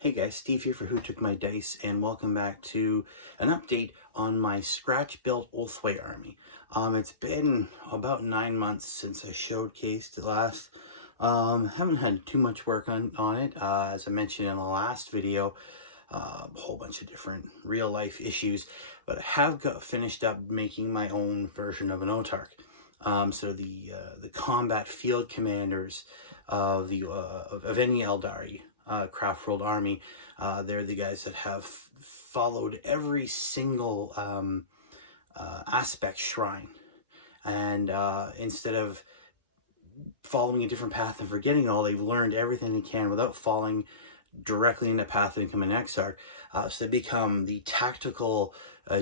Hey guys, Steve here for Who Took My Dice, and welcome back to an update on my scratch-built Ulthwe army. It's been about 9 months since I showcased it last. Haven't had too much work on it. As I mentioned in the last video, a whole bunch of different real-life issues, but I have finished up making my own version of an Autarch. So the combat field commanders of any Eldari Craft World army, they're the guys that have followed every single aspect shrine, and instead of following a different path and forgetting it all, they've learned everything they can without falling directly in the path of becoming an Exarch. So they become the tactical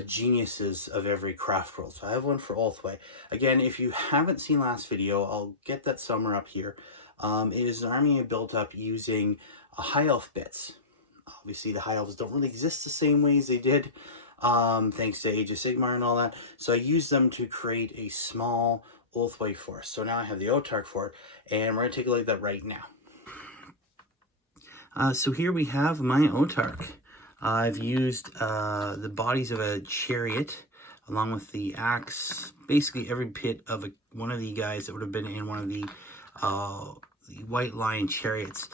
geniuses of every craft world. So I have one for Ulthwe. Again, if you haven't seen last video, I'll get that somewhere up here. It is an army I built up using high elf bits. Obviously, the high elves don't really exist the same way as they did, thanks to Age of Sigmar and all that. So I used them to create a small Ulthwe force. So now I have the Autarch for it, and we're going to take a look at that right now. So here we have my Autarch. I've used the bodies of a chariot along with the axe, basically every bit of one of the guys that would have been in one of the White Lion chariots.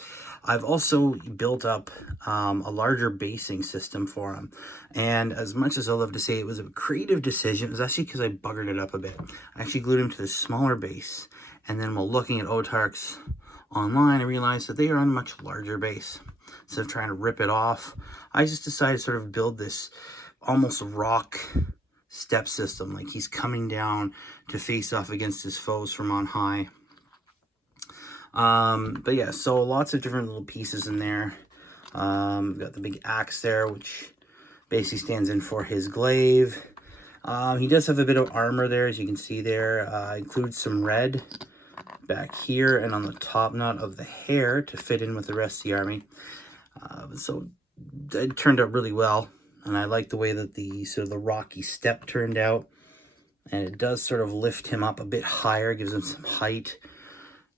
I've also built up a larger basing system for him. And as much as I love to say it was a creative decision, it was actually because I buggered it up a bit. I actually glued him to the smaller base. And then while looking at Autarchs online, I realized that they are on a much larger base. Instead of trying to rip it off, I just decided to sort of build this almost rock step system. Like he's coming down to face off against his foes from on high. But yeah, so lots of different little pieces in there. We've got the big axe there, which basically stands in for his glaive. He does have a bit of armor there, as you can see there. Includes some red back here and on the top knot of the hair to fit in with the rest of the army. So it turned out really well, and I like the way that the sort of the rocky step turned out. And it does sort of lift him up a bit higher, gives him some height.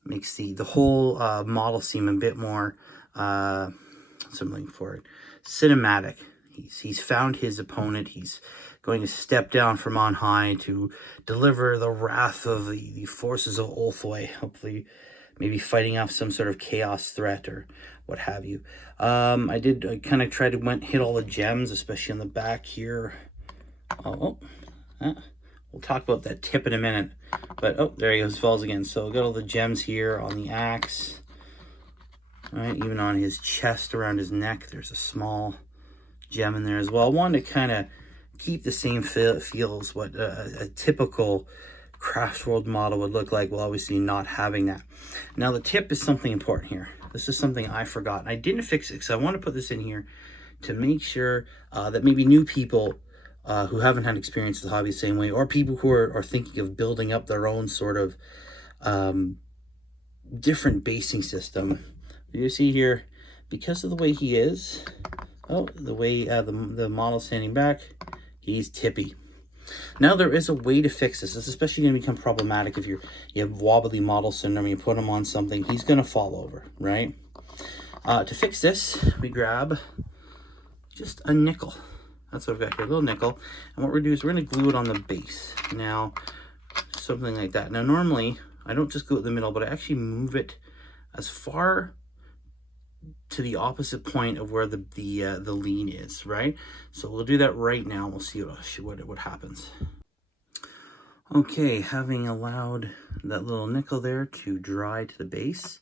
Makes the whole model seem a bit more, something for it, cinematic. He's found his opponent. He's going to step down from on high to deliver the wrath of the forces of Ulthwe. Hopefully, maybe fighting off some sort of chaos threat or what have you. I kind of tried to hit all the gems, especially on the back here. We'll talk about that tip in a minute. But, oh, there he goes, falls again. So, got all the gems here on the axe. Right, even on his chest, around his neck, there's a small gem in there as well. I wanted to kind of keep the same feel as what a typical Craft World model would look like, while obviously not having that. Now, the tip is something important here. This is something I forgot. And I didn't fix it, because I want to put this in here to make sure that maybe new people who haven't had experience with the hobby the same way, or people who are thinking of building up their own sort of different basing system. You see here, because of the way he is, the way the model standing back, he's tippy. Now there is a way to fix this. This is especially going to become problematic if you have wobbly model syndrome, you put him on something, he's going to fall over, right? To fix this, we grab just a nickel. That's what I've got here, a little nickel. And what we're going to do is we're going to glue it on the base. Now, something like that. Now, normally, I don't just glue it in the middle, but I actually move it as far to the opposite point of where the lean is, right? So we'll do that right now. We'll see what happens. Okay, having allowed that little nickel there to dry to the base,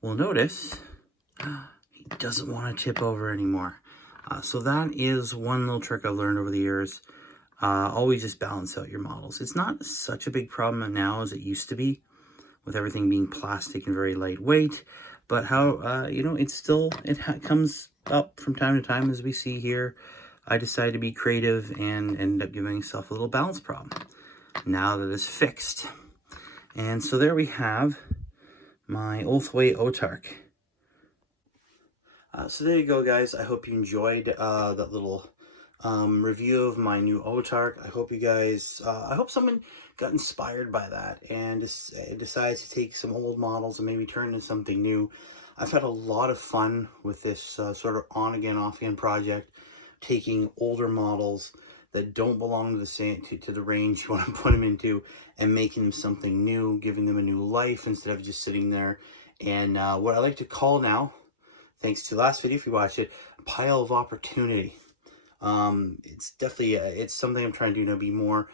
we'll notice he doesn't want to tip over anymore. So that is one little trick I've learned over the years. Always just balance out your models. It's not such a big problem now as it used to be, with everything being plastic and very lightweight. But how, it comes up from time to time, as we see here. I decided to be creative and ended up giving myself a little balance problem, now that it's fixed. And so there we have my Ulthwe Autarch. So there you go, guys. I hope you enjoyed that little review of my new Autarch. I hope you guys, I hope someone got inspired by that and decides to take some old models and maybe turn into something new. I've had a lot of fun with this sort of on-again, off-again project, taking older models that don't belong to the same to the range you want to put them into, and making them something new, giving them a new life instead of just sitting there. And what I like to call now, thanks to the last video if you watched it, a pile of opportunity. It's definitely it's something I'm trying to do to be more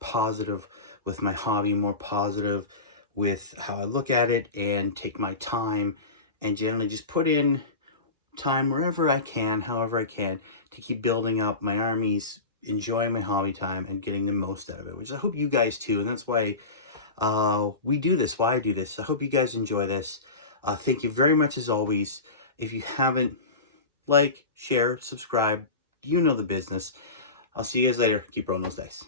positive with my hobby, more positive with how I look at it, and take my time and generally just put in time wherever I can, however I can, to keep building up my armies, enjoying my hobby time, and getting the most out of it, which I hope you guys too. And that's why we do this, why I do this. I hope you guys enjoy this. Thank you very much as always. If you haven't, like, share, subscribe, you know the business. I'll see you guys later. Keep rolling those dice.